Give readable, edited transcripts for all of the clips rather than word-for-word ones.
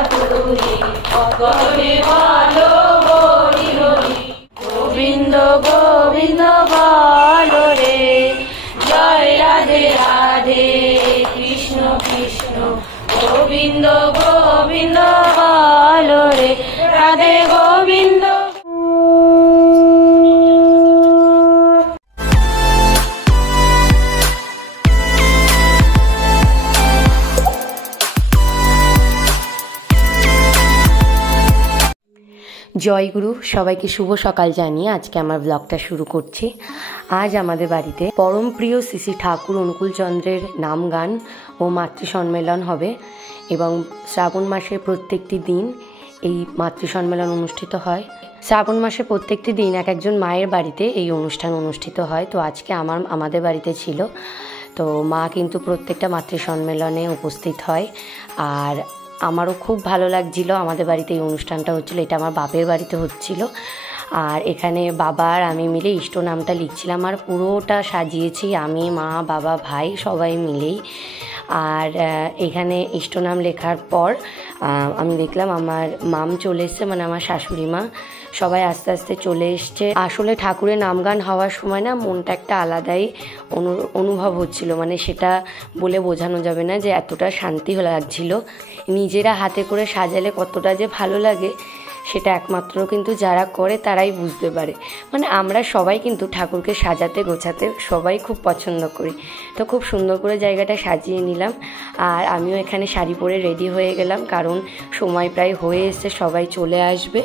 মাধুরী অগণে বলো হরি হরি। গোবিন্দ গোবিন্দ বলো রে, জয় রাধে রাধে কৃষ্ণ কৃষ্ণ গোবিন্দ গোবিন্দ বলো রে, রাধে গোবিন্দ। জয়গুরু, সবাইকে শুভ সকাল জানিয়ে আজকে আমার ব্লগটা শুরু করছি। আজ আমাদের বাড়িতে পরম প্রিয় শ্রী শ্রী ঠাকুর অনুকূলচন্দ্রের নাম গান ও মাতৃ সম্মেলন হবে এবং শ্রাবণ মাসের প্রত্যেকটি দিন এই মাতৃ সম্মেলন অনুষ্ঠিত হয়। শ্রাবণ মাসে প্রত্যেকটি দিন এক একজন মায়ের বাড়িতে এই অনুষ্ঠান অনুষ্ঠিত হয়। তো আজকে আমাদের বাড়িতে ছিল, তো মা কিন্তু প্রত্যেকটা মাতৃ সম্মেলনে উপস্থিত হয়। আর আমারও খুব ভালো লাগছিল, আমাদের বাড়িতে এই অনুষ্ঠানটা হচ্ছিলো, এটা আমার বাপের বাড়িতে হচ্ছিল। আর এখানে বাবা আর আমি মিলে ইষ্ট নামটা লিখছিলাম, আর পুরোটা সাজিয়েছি আমি, মা, বাবা, ভাই সবাই মিলেই। আর এখানে ইষ্ট নাম লেখার পর আমি দেখলাম আমার মাম চলে এসছে, মানে আমার শাশুড়ি মা, সবাই আস্তে আস্তে চলে এসছে। আসলে ঠাকুরের নাম গান হওয়ার সময় না মনটা একটা আলাদাই অনুভব হচ্ছিল, মানে সেটা বলে বোঝানো যাবে না যে এতটা শান্তি লাগছিল। নিজেরা হাতে করে সাজালে কতটা যে ভালো লাগে সেটা একমাত্র কিন্তু যারা করে তারাই বুঝতে পারে। মানে আমরা সবাই কিন্তু ঠাকুরকে সাজাতে গোছাতে সবাই খুব পছন্দ করি। তো খুব সুন্দর করে জায়গাটা সাজিয়ে নিলাম, আর আমিও এখানে শাড়ি পরে রেডি হয়ে গেলাম, কারণ সময় প্রায় হয়ে এসছে, সবাই চলে আসবে।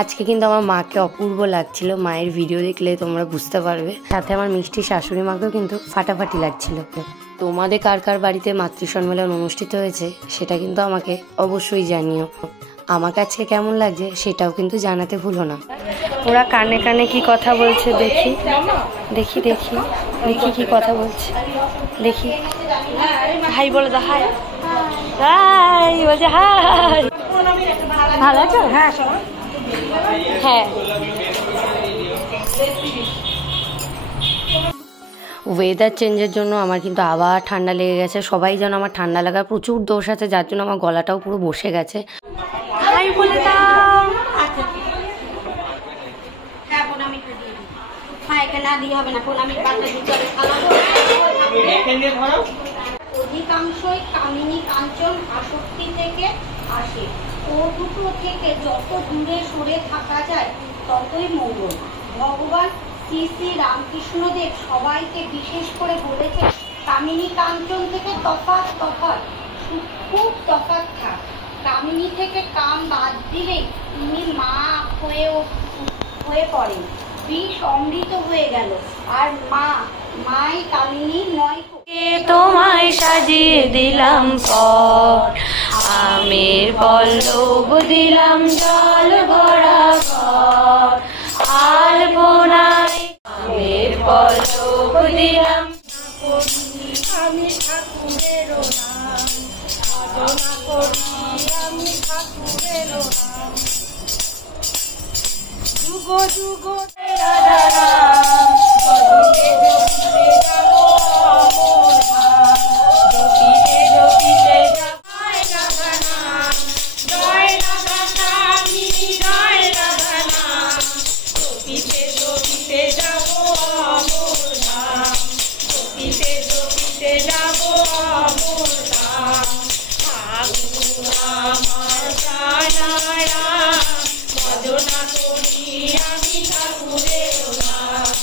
আজকে কিন্তু আমার মাকে অপূর্ব লাগছিল, মায়ের ভিডিও দেখলে তোমরা বুঝতে পারবে। সাথে আমার মিষ্টি শাশুড়ি মাকেও কিন্তু ফাটাফাটি লাগছিল। তোমাদের কার কার বাড়িতে মাতৃ সম্মেলন অনুষ্ঠিত হয়েছে সেটা কিন্তু আমাকে অবশ্যই জানিও। আমাকে আজকে কেমন লাগছে সেটাও কিন্তু জানাতে ভুলো না। ওরা কানে কানে কি কথা বলছে দেখি দেখি দেখি দেখি কি কথা বলছে দেখি। হাই বলে দাও, হাই হাই বলছে, হাই ভালো আছো? হ্যাঁ হ্যাঁ। ওয়েদার চেঞ্জের জন্য আমার কিন্তু আবার ঠান্ডা লেগে গেছে। সবাই যেন আমার ঠান্ডা লাগার প্রচুর দোষ আছে, যার জন্য আমার গলাটাও পুরো বসে গেছে। হাই বলে দাও। অধিকাংশই কামিনী কাঞ্চন আসক্তি থেকে আসে। ও দুটো থেকে যত দূরে সরে থাকা যায় ততই মঙ্গল। ভগবান শ্রী শ্রী রামকৃষ্ণদেব সবাইকে বিশেষ করে বলেছে, কামিনী কাঞ্চন থেকে তফাৎ তফাৎ, খুব তফাৎ থাক। কামিনী থেকে কাম বাদ দিলেই তুমি মা হয়ে পড়েন, বিষ অমৃত হয়ে গেল। আর মাই কামিনী নয়। তোমায় সাজিয়ে দিলাম পর, আমের পল্লব দিলাম জল ভরা ঘর। আলপনায় আমের পল্লব দিলাম, আমি ঠাকুরের নাম সাধনা করি, আমি ঠাকুরের নাম যুগ যুগ রাধা রাম। জপিতে জপিতে যাব অমর ধাম, জপিতে জপিতে যাব জয় রাধা নাম, জয় রাধা স্বামী জয় রাধা নাম। জপিতে জপিতে যাব অমর ধাম, জপিতে জপিতে যাব অমর ধাম। ঠাকুর আমার প্রাণায়াম, ভজনা করি আমি ঠাকুরের নাম।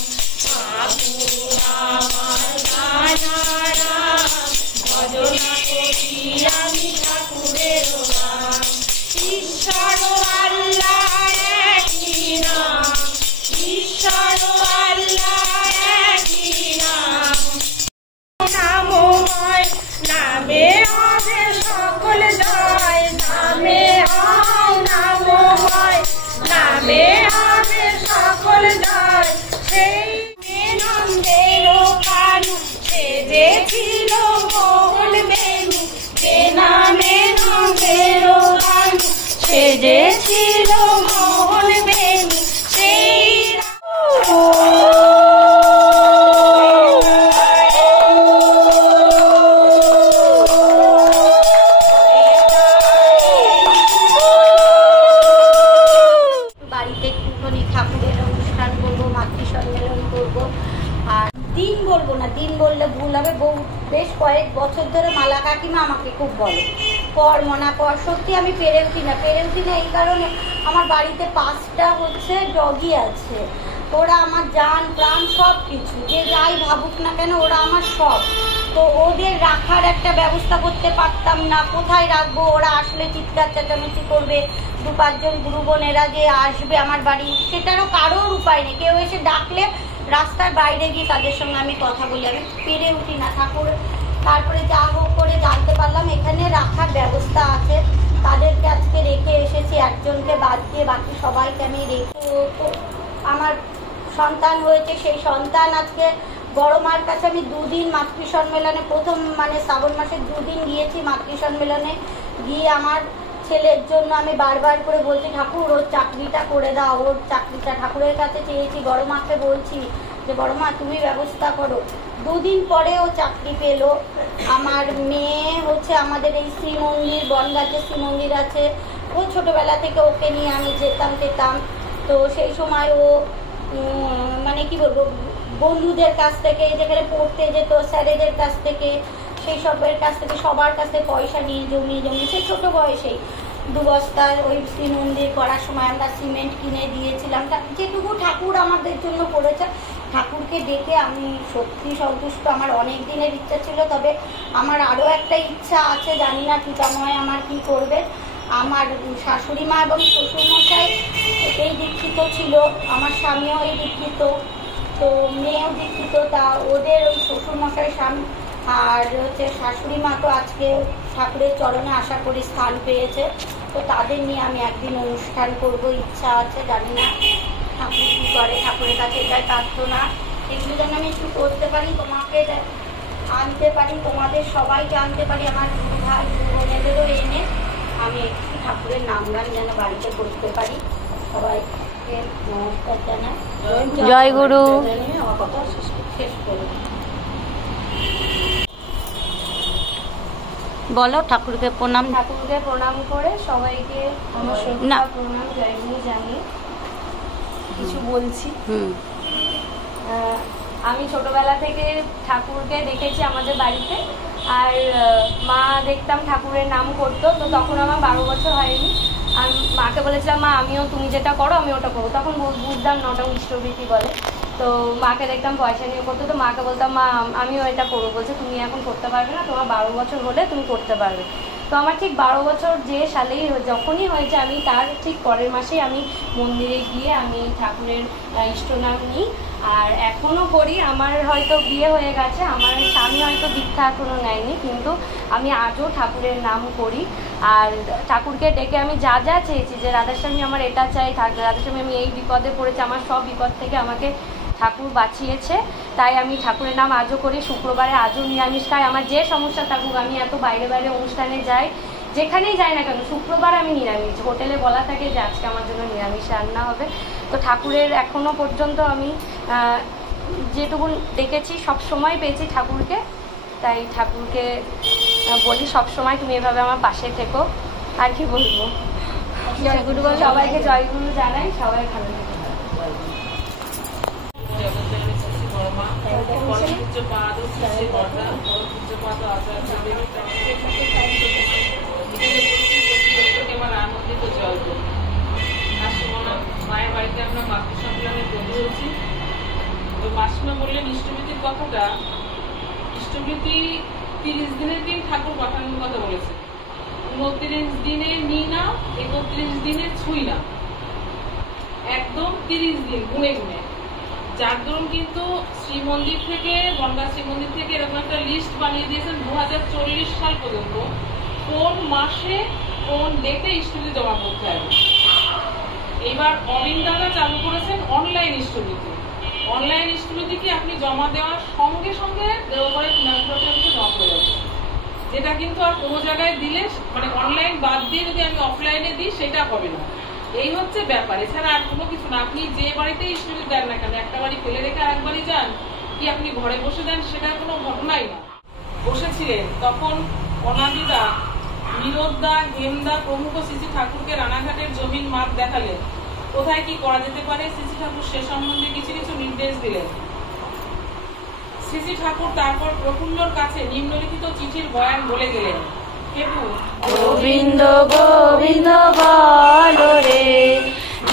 কাকিমা আমাকে খুব বলে পর মনা পর, সত্যি আমি পেরে উঠি না এই কারণে আমার বাড়িতে 5টা হচ্ছে ডগি আছে, ওরা আমার জান প্রাণ সব কিছু, যে যাই ভাবুক না কেন ওরা আমার সব। তো ওদের রাখার একটা ব্যবস্থা করতে পারতাম না, কোথায় রাখবো, ওরা আসলে চিৎকার চেঁচামেচি করবে, 2-5 জন গুরু বোনেরা যে আসবে আমার বাড়ি সেটারও কারোর উপায় নেই, কেউ এসে ডাকলে রাস্তার বাইরে গিয়ে তাদের সঙ্গে আমি কথা বলি, আমি পেরে উঠি না ঠাকুর। তারপরে যা হোক করে জানতে পারলাম এখানে রাখার ব্যবস্থা আছে, তাদেরকে আজকে রেখে এসেছি, একজনকে বাদ দিয়ে বাকি সবাইকে আমি রেখে। আমার সন্তান হয়েছে, সেই সন্তান আজকে বড় মার কাছে আমি 2 দিন মাতৃ সম্মেলনে, প্রথম মানে শ্রাবণ মাসে 2 দিন গিয়েছি মাতৃ সম্মেলনে, গিয়ে আমার ছেলের জন্য আমি বারবার করে বলছি ঠাকুর ওর চাকরিটা করে দাও, ওর চাকরিটা ঠাকুরের কাছে চেয়েছি, বড় মাকে বলছি যে বড় মা তুমি ব্যবস্থা করো। 2 দিন পরে ও চাকরি পেলো। আমার মেয়ে হচ্ছে আমাদের এই শ্রীমন্দির, বনগাঁতে শ্রীমন্দির আছে, ও ছোটবেলা থেকে ওকে নিয়ে আমি যেতাম, তো সেই সময় ও মানে কি বলবো বন্ধুদের কাছ থেকে, যেখানে পড়তে যেত স্যারেদের কাছ থেকে, সেই সবের কাছ থেকে সবার কাছে পয়সা নিয়ে জমিয়ে সেই ছোট বয়সেই 2 বস্তার ওই শ্রীমন্দির করার সময় আমরা সিমেন্ট কিনে দিয়েছিলাম। যেটুকু ঠাকুর আমাদের জন্য করেছে, ঠাকুরকে দেখে আমি সত্যি সন্তুষ্ট। আমার অনেক দিনের ইচ্ছা ছিল, তবে আমার আরও একটা ইচ্ছা আছে, জানি না পিতাময় আমার কি করবে। আমার শাশুড়ি মা এবং শ্বশুরমশাই এই দীক্ষিত ছিল, আমার স্বামীও এই দীক্ষিত, তো মেয়েও দীক্ষিত, তা ওদের ওই শ্বশুরমশাই স্বামী আর হচ্ছে শাশুড়ি মা তো আজকে ঠাকুরের চরণে আশা করি স্থান পেয়েছে, তো তাদের নিয়ে আমি একদিন অনুষ্ঠান করব, ইচ্ছা আছে, জানি না ঠাকুর কী করে। ঠাকুরের কাছে এটাই প্রার্থনা, এগুলো যেন আমি একটু করতে পারি, তোমাকে আনতে পারি, তোমাদের সবাই জানতে পারি, আমার গুরু ভাই গুরু বোনেদেরও এনে আমি একটু ঠাকুরের নামগান যেন বাড়িতে করতে পারি। সবাইকে নমস্কার জানাই, জয় গুরু। আমার কথা শেষ করব। বলো ঠাকুরকে প্রণাম। ঠাকুরকে প্রণাম করে সবাইকে আমার শ্রদ্ধা প্রণাম জয়গুরু জানিয়ে কিছু বলছি। আমি ছোটবেলা থেকে ঠাকুরকে দেখেছি আমাদের বাড়িতে, আর মা দেখতাম ঠাকুরের নাম করতো, তো তখন আমার 12 বছর হয়নি। আমি মাকে বলেছিলাম মা আমিও তুমি যেটা করো আমি ওটা করবো, তখন বুঝতাম না ওটা ইষ্টভীতি বলে। তো মাকে দেখতাম পয়সা নিয়ে করতো, তো মাকে বলতাম মা আমিও এটা করবো, বলছে তুমি এখন করতে পারবে না, তোমার 12 বছর হলে তুমি করতে পারবে। তো আমার ঠিক 12 বছর যে সালেই যখনই হয়েছে আমি তার ঠিক পরের মাসেই আমি মন্দিরে গিয়ে আমি ঠাকুরের ইষ্টনাম নিই, আর এখনও করি। আমার হয়তো বিয়ে হয়ে গেছে, আমার স্বামী হয়তো দীক্ষা এখনও নেয়নি, কিন্তু আমি আজও ঠাকুরের নাম করি। আর ঠাকুরকে ডেকে আমি যা যা চেয়েছি, যে রাধাস্বামী আমার এটা চাই, রাধাস্বামী আমি এই বিপদে পড়েছি, আমার সব বিপদ থেকে আমাকে ঠাকুর বাঁচিয়েছে, তাই আমি ঠাকুরের নাম আজও করি। শুক্রবারে আজও নিরামিষ খাই, আমার যে সমস্যা থাকুক, আমি এত বাইরে বাইরে অনুষ্ঠানে যাই, যেখানেই যাই না কেন শুক্রবার আমি নিরামিষ, হোটেলে বলা থাকে যে আজকে আমার জন্য নিরামিষ রান্না হবে। তো ঠাকুরের এখনও পর্যন্ত আমি যেটুকু দেখেছি সব সময় পেয়েছি ঠাকুরকে, তাই ঠাকুরকে বলি সব সময় তুমি এভাবে আমার পাশে থেকো। আর কি বলবো, জয়গুরু বলে সবাইকে জয়গুরু জানাই, সবাই ভালো থাকে। মায়ের বাড়িতে আমরা মাতৃ সম্মেলনে বসেছি, তো মাসিমা বললেন ইষ্টভীতির কথাটা। ইষ্টভীতি 30 দিনের দিন ঠাকুর পাঠানোর কথা বলেছে, 29 দিনে নিই না, 31 দিনে ছুঁই না, একদম 30 দিন গুনে গুনে। যার দরুন কিন্তু শ্রীমন্দির থেকে, বনগাঁ শ্রীমন্দির থেকে এরকম একটা লিস্ট বানিয়ে দিয়েছেন 2040 সাল পর্যন্ত কোন মাসে কোন ডেটে ইষ্টভীতি জমা করতে হবে। এবার অরিন্দাদা চালু করেছেন অনলাইন ইষ্টভীতি। অনলাইন ইষ্টভীতি কি আপনি জমা দেওয়ার সঙ্গে সঙ্গে দেওঘরের অফিসে জমা করে যাবে, যেটা কিন্তু আর কোনো জায়গায় দিলে মানে অনলাইন বাদ দিয়ে যদি আমি অফলাইনে দিই সেটা হবে না। এই হচ্ছে ব্যাপার, এছাড়া আর কোনো কিছু না। আপনি যে বাড়িতে ইষ্টভীতি দেন না কেন, একটা বাড়ি ফেলে রেখে আর এক বাড়ি যান, কি আপনি ঘরে বসে দেন, সেটার কোনো ঘটনাই না। বসেছিলেন তখন অনাদিদা, নিরোদা, হেমদা প্রমুখ শ্রী ঠাকুরকে রানাঘাটের জমির মাপ দেখালেন, কোথায় কি করা যেতে পারে শ্রী ঠাকুর সে সম্বন্ধে কিছু কিছু নির্দেশ দিলেন। শ্রী ঠাকুর তারপর প্রফুল্লর কাছে নিম্নলিখিত চিঠির বয়ান বলে গেলেন। কেতু গোবিন্দ গোবিন্দ বলো রে,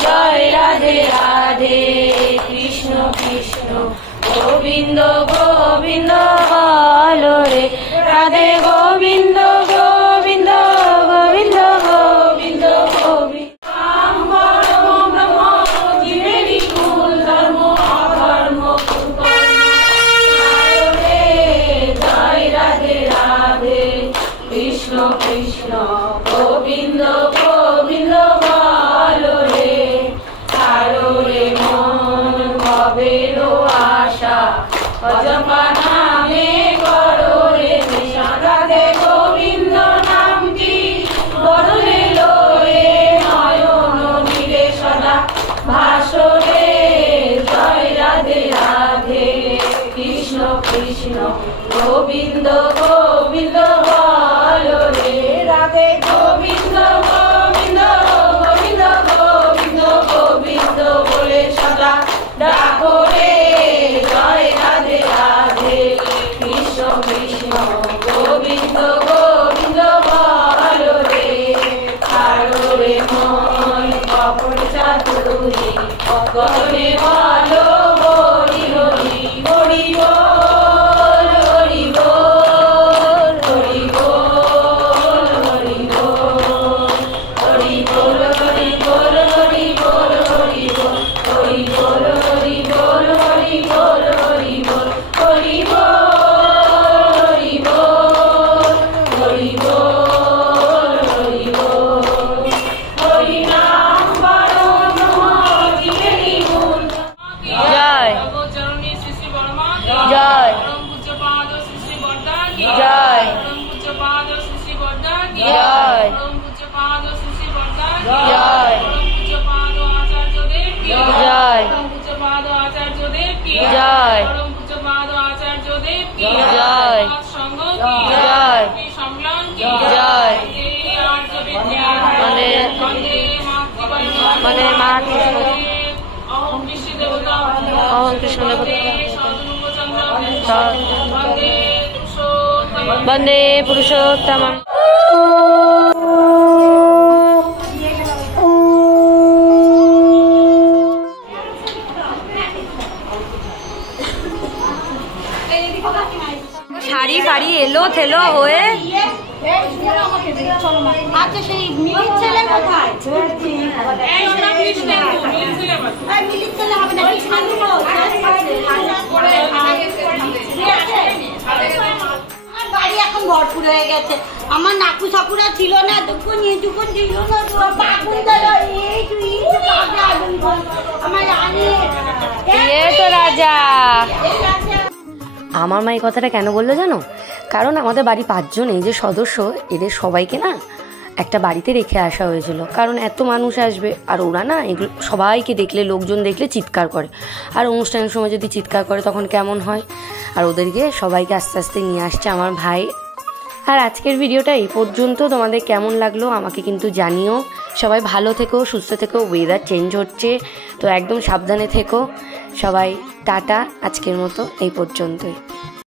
জয় রাধে রাধে, কৃষ্ণ কৃষ্ণ গোবিন্দ গোবিন্দ বলো রে, রাধে গোবিন্দ গোবিন্দ গোবিন্দ গোবিন্দ গোবিন্দ। কৃষ্ণ কৃষ্ণ গোবিন্দ গোবিন্দ বলো রে, তারো রে মন ভবেরও আশা, অজপা নামে করো রে নেশা, রাধে গোবিন্দ নামটি বদলে লয়ে নয়ন নীরে সদা ভাসরে, জয় রাধে রাধে, কৃষ্ণ কৃষ্ণ গোবিন্দ গোবিন্দ বলো রে, রাধে গোবিন্দ গোবিন্দ গোবিন্দ গোবিন্দ গোবিন্দ বলে সদা ডাকো রে, জয় রাধে রাধে, কৃষ্ণ কৃষ্ণ গোবিন্দ গোবিন্দ বলো রে, ছাড়ো রে মন কপট চাতুরি, গগনে বলো হরি হরি হরি বল, হরি বল, হরি বল, হরি বল, হরি বল, হরি বল, হরি বল, হরি বল, হরি বল, হরি বল, হরি বল, হরি বল, হরি বল, হরি বল, হরি বল, হরি বল, হরি নাম বরণ জীবনী গুণ। জয় চরণী শ্রী শ্রী বর্মা জয়, পরম পূজ্য পাদ শ্রী শ্রী বর্দা জয়, পরম পূজ্য পাদ শ্রী শ্রী বর্দা জয়, পরম পূজ্য পাদ শ্রী শ্রী বর্দা জয়, পরম পূজ্য পাদ আচার্যদেব জয়, পরম পূজ্য পাদ আচার্যদেব জয়, পরম পূজ্য পাদ আচার্যদেব জয়, সঙ্গ জয়, সংগ্রাম জয়, আর্য বিদ্যা মানে মানে মা অহং কৃষ্ণ দেবতা অহং কৃষ্ণ দেবতা বন্দে পুরুষোত্তম। শাড়ি ফাড়ি এলো থেলো হয়ে আচ্ছা সেই মিলির ছেলে কোথায়? মিলির ছেলে হবে না, আমার বাড়ি এখন ভরপুর হয়ে গেছে। আমার নাকু সাকুরা ছিল না, দুপুর নিচুকুন ছিল না, পাকুন আমার রানী তো রাজা। আমার মা এই কথাটা কেন বললো জানো? কারণ আমাদের বাড়ি 5 জন এই যে সদস্য, এদের সবাইকে না একটা বাড়িতে রেখে আসা হয়েছিল। কারণ এত মানুষ আসবে, আর ওরা না এগুলো সবাইকে দেখলে, লোকজন দেখলে চিৎকার করে, আর অনুষ্ঠানের সময় যদি চিৎকার করে তখন কেমন হয়। আর ওদেরকে সবাইকে আস্তে আস্তে নিয়ে আসছে আমার ভাই। আর আজকের ভিডিওটা এই পর্যন্ত। তোমাদের কেমন লাগলো আমাকে কিন্তু জানিও। সবাই ভালো থেকো, সুস্থ থেকো, ওয়েদার চেঞ্জ হচ্ছে তো একদম সাবধানে থেকো সবাই। টাটা, আজকের মতো এই পর্যন্তই।